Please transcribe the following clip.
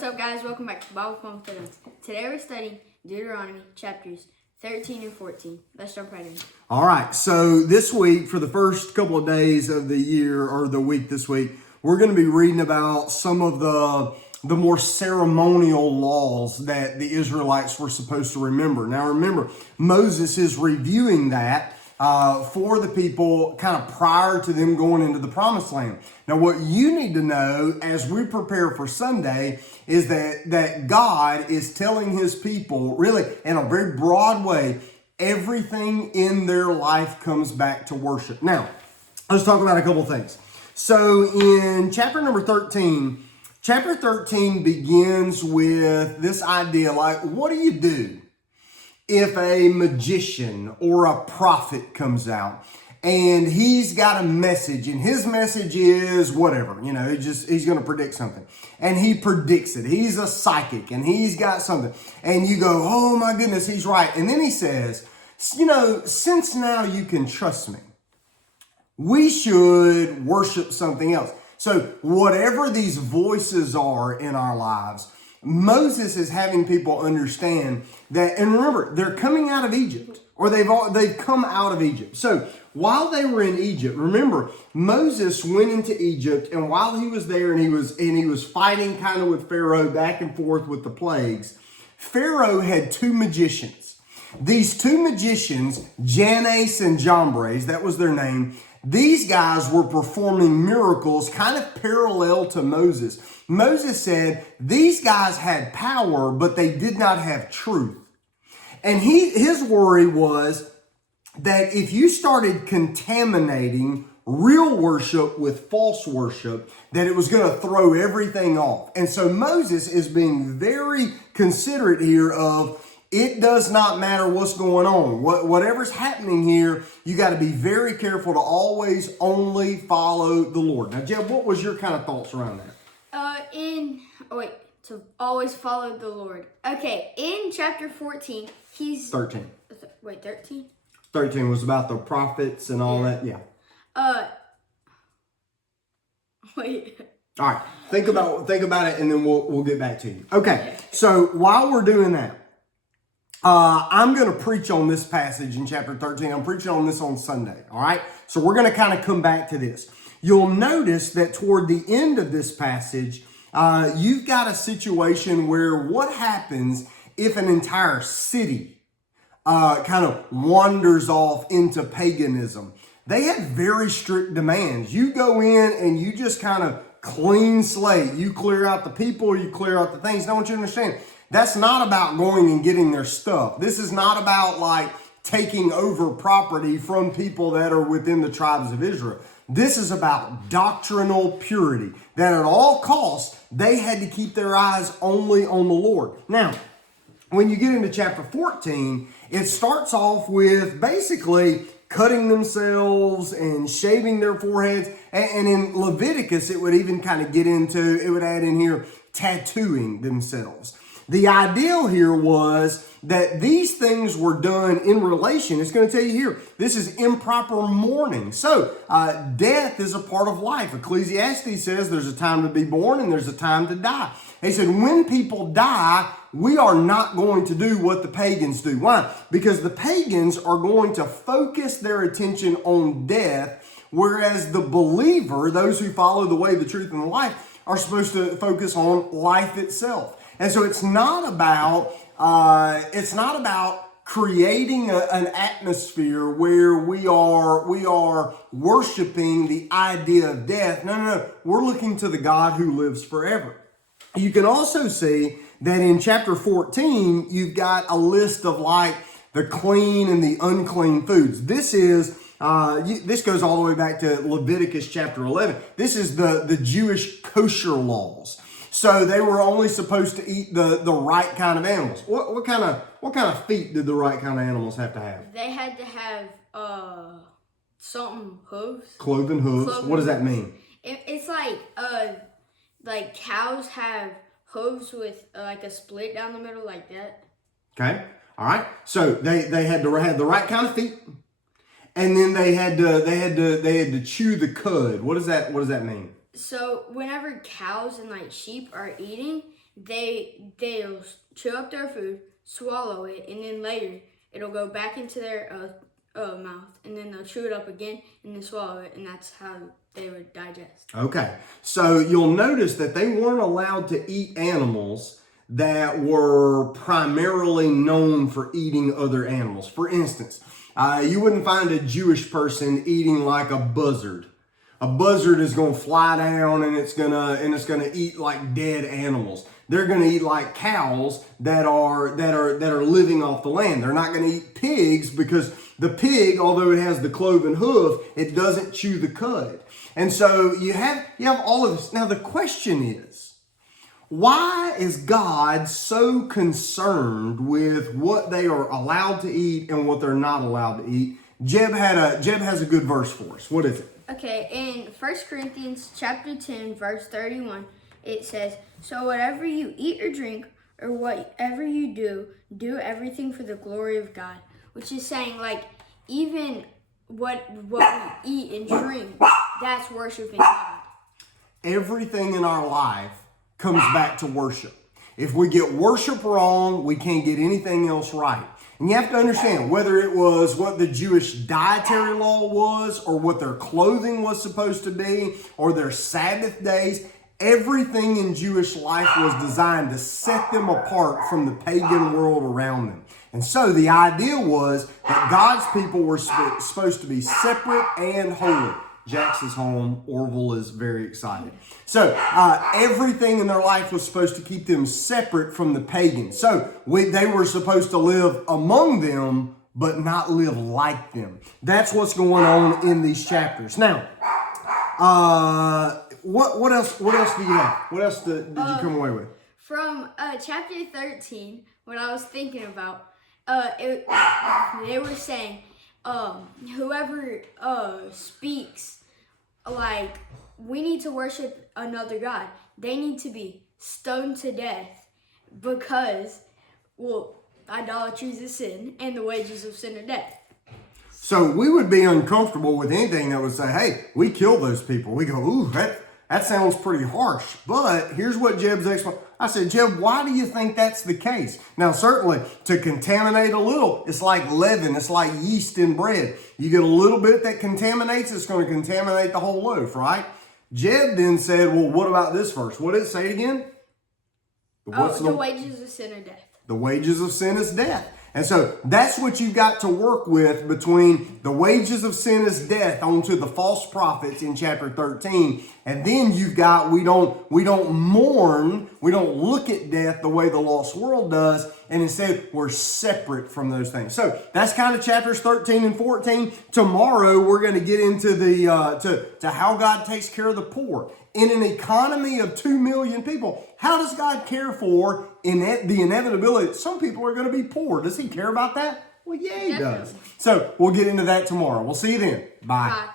what's up, guys? Welcome back to Bible Fun with Today. Today we're studying Deuteronomy chapters 13 and 14. Let's jump right in. All right, so this week, for the first couple of days of the year, or the week this week, we're going to be reading about some of the more ceremonial laws that the Israelites were supposed to remember. Now remember, Moses is reviewing that for the people kind of prior to them going into the promised land. Now what you need to know as we prepare for Sunday is that God is telling his people, really in a very broad way, everything in their life comes back to worship. Now, let's talk about a couple things. So in chapter number 13, chapter 13 begins with this idea, like, what do you do if a magician or a prophet comes out and he's got a message, and his message is whatever, he's going to predict something, and he predicts it. He's a psychic and he's got something, and you go, oh my goodness, he's right. And then he says, since now you can trust me, we should worship something else. So whatever these voices are in our lives, Moses is having people understand that, and remember, they're coming out of Egypt, or they've come out of Egypt. So while they were in Egypt, remember, Moses went into Egypt, and while he was there and he was fighting kind of with Pharaoh back and forth with the plagues, Pharaoh had two magicians. These two magicians, Jannes and Jambres, that was their name. These guys were performing miracles kind of parallel to Moses. Moses said these guys had power, but they did not have truth. And his worry was that if you started contaminating real worship with false worship, that it was going to throw everything off. And so Moses is being very considerate here of, it does not matter what's going on. Whatever's happening here, you got to be very careful to always only follow the Lord. Now, Jeb, what was your kind of thoughts around that? To always follow the Lord. Okay, in chapter 14, 13. 13? 13 was about the prophets and all that, yeah. Wait. All right, think about it, and then we'll get back to you. Okay, so while we're doing that, I'm going to preach on this passage in chapter 13. I'm preaching on this on Sunday, all right? So we're going to kind of come back to this. You'll notice that toward the end of this passage, you've got a situation where what happens if an entire city kind of wanders off into paganism. They had very strict demands. You go in and you just kind of clean slate. You clear out the people, you clear out the things. I want you to understand, that's not about going and getting their stuff. This is not about like taking over property from people that are within the tribes of Israel. This is about doctrinal purity, that at all costs, they had to keep their eyes only on the Lord. Now, when you get into chapter 14, it starts off with basically cutting themselves and shaving their foreheads. And in Leviticus, it would even kind of it would add in here, tattooing themselves. The ideal here was that these things were done in relation. It's going to tell you here, this is improper mourning. So death is a part of life. Ecclesiastes says there's a time to be born and there's a time to die. He said when people die, we are not going to do what the pagans do. Why? Because the pagans are going to focus their attention on death, whereas the believer, those who follow the way, the truth, and the life, are supposed to focus on life itself. And so it's not about creating an atmosphere where we are worshiping the idea of death. No. We're looking to the God who lives forever. You can also see that in chapter 14, you've got a list of like the clean and the unclean foods. This goes all the way back to Leviticus chapter 11. This is the Jewish kosher laws. So they were only supposed to eat the right kind of animals. What kind of feet did the right kind of animals have to have? They had to have something hooves. Cloven hooves. What does that mean? It's like cows have hooves with like a split down the middle like that. Okay. All right. So they had to have the right kind of feet, and then they had to chew the cud. What does that mean? So whenever cows and like sheep are eating, they'll chew up their food, swallow it, and then later it'll go back into their mouth, and then they'll chew it up again and then swallow it, and that's how they would digest. Okay, so you'll notice that they weren't allowed to eat animals that were primarily known for eating other animals. For instance, you wouldn't find a Jewish person eating like a buzzard. A buzzard is going to fly down and it's gonna eat like dead animals. They're going to eat like cows that are living off the land. They're not going to eat pigs because the pig, although it has the cloven hoof, it doesn't chew the cud. And so you have all of this. Now the question is, why is God so concerned with what they are allowed to eat and what they're not allowed to eat? Jeb has a good verse for us. What is it? Okay, in 1 Corinthians chapter 10, verse 31, it says, "So whatever you eat or drink, or whatever you do everything for the glory of God." Which is saying, like, even what we eat and drink, that's worshiping God. Everything in our life comes back to worship. If we get worship wrong, we can't get anything else right. And you have to understand, whether it was what the Jewish dietary law was, or what their clothing was supposed to be, or their Sabbath days, everything in Jewish life was designed to set them apart from the pagan world around them. And so the idea was that God's people were supposed to be separate and holy. Jax is home. Orville is very excited. So everything in their life was supposed to keep them separate from the pagans. So they were supposed to live among them, but not live like them. That's what's going on in these chapters. Now, what else do you have? What else did you come away with? From chapter 13, what I was thinking about, they were saying, whoever speaks like we need to worship another god, they need to be stoned to death because, well, idolatry is a sin and the wages of sin are death. So we would be uncomfortable with anything that would say, hey, we kill those people. We go, ooh, that sounds pretty harsh. But here's what Jeb's explanation. I said, Jeb, why do you think that's the case? Now, certainly, to contaminate a little, it's like leaven. It's like yeast in bread. You get a little bit that contaminates, it's going to contaminate the whole loaf, right? Jeb then said, well, what about this verse? What did it say again? The wages of sin are death. The wages of sin is death. And so that's what you've got to work with between the wages of sin is death onto the false prophets in chapter 13. And then you've got, we don't mourn, we don't look at death the way the lost world does. And instead we're separate from those things. So that's kind of chapters 13 and 14. Tomorrow we're going to get into the, to how God takes care of the poor. In an economy of 2 million people, how does God care for the inevitability that some people are going to be poor? Does he care about that? Well, yeah, he does. So we'll get into that tomorrow. We'll see you then. Bye. Bye.